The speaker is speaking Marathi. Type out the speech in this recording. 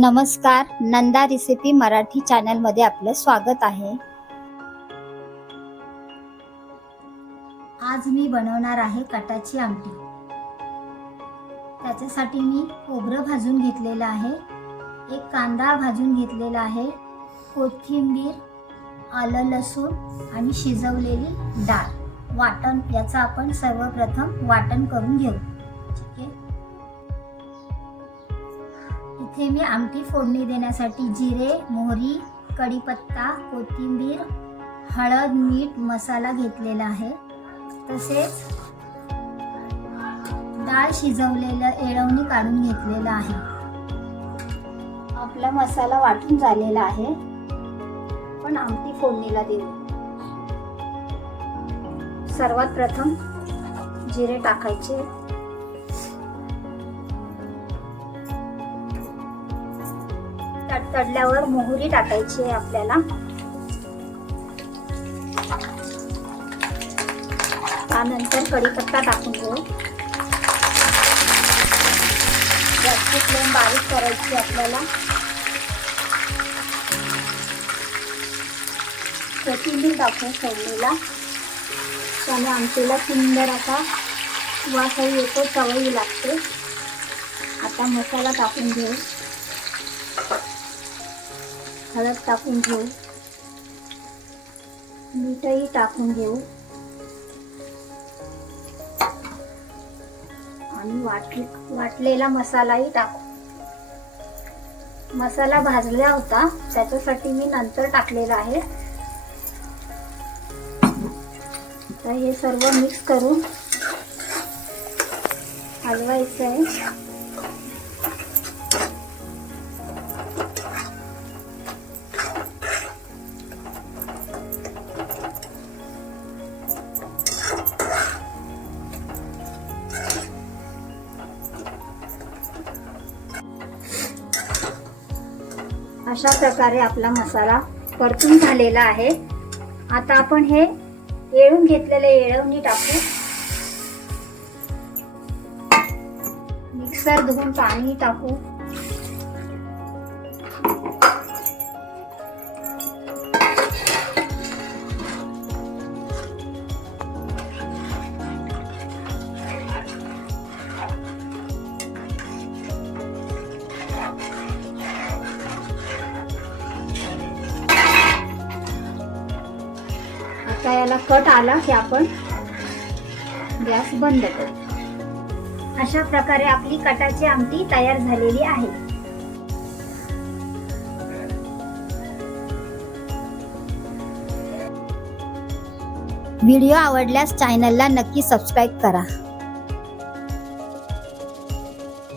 नमस्कार, नंदा रेसिपी मराठी चॅनलमध्ये आपलं स्वागत आहे। आज मी बनवणार आहे कटाची आमटी। त्याच्यासाठी मी खोबरं भाजून घेतलेलं आहे, एक कांदा भाजून घेतलेला आहे, कोथिंबीर, आलं लसूण आणि शिजवलेली डाळ वाटण। याचा आपण सर्वप्रथम वाटण करून घेऊ। ठीक आहे। इथे मी आमटी फोडणी देण्यासाठी जिरे, मोहरी, कढीपत्ता, कोथिंबीर, हळद, मीठ, मसाला घेतलेला आहे। तसेच डाळ शिजवलेलं येळवणी काढून घेतलेला आहे। आपला मसाला वाटून झालेला आहे, पण आमटी फोडणीला देऊ। सर्वात प्रथम जिरे टाकायचे, तडतडल्यावर मोहरी टाकायची आहे आपल्याला। त्यानंतर कढीपत्ता टाकून घेऊ। गॅसची फ्लेम बारीक करायची आपल्याला। कोथिंबीर टाकून फोडणीला, त्याने आमटीला सुंदर असा वासही येतो, चवही लागते। आता मसाला टाकून घेऊ, हळद टाकून घेऊ, मीठही टाकून घेऊ आणि वाटलेला मसालाही टाकू। मसाला भाजला होता, त्याच्यासाठी मी नंतर टाकलेला आहे। तर हे सर्व मिक्स करून हलवायचं आहे। अशा प्रकारे आपला मसाला परतून झालेला आहे। आता आपण हे येळून घेतलेले येळवणी टाकू। मिक्सर धुवून पाणी टाकू। आता याला कट आला की आपण गॅस बंद करू। अशा प्रकारे आपली कटाची आमटी तयार झालेली आहे। व्हिडिओ आवडल्यास चॅनलला नक्की सबस्क्राईब करा।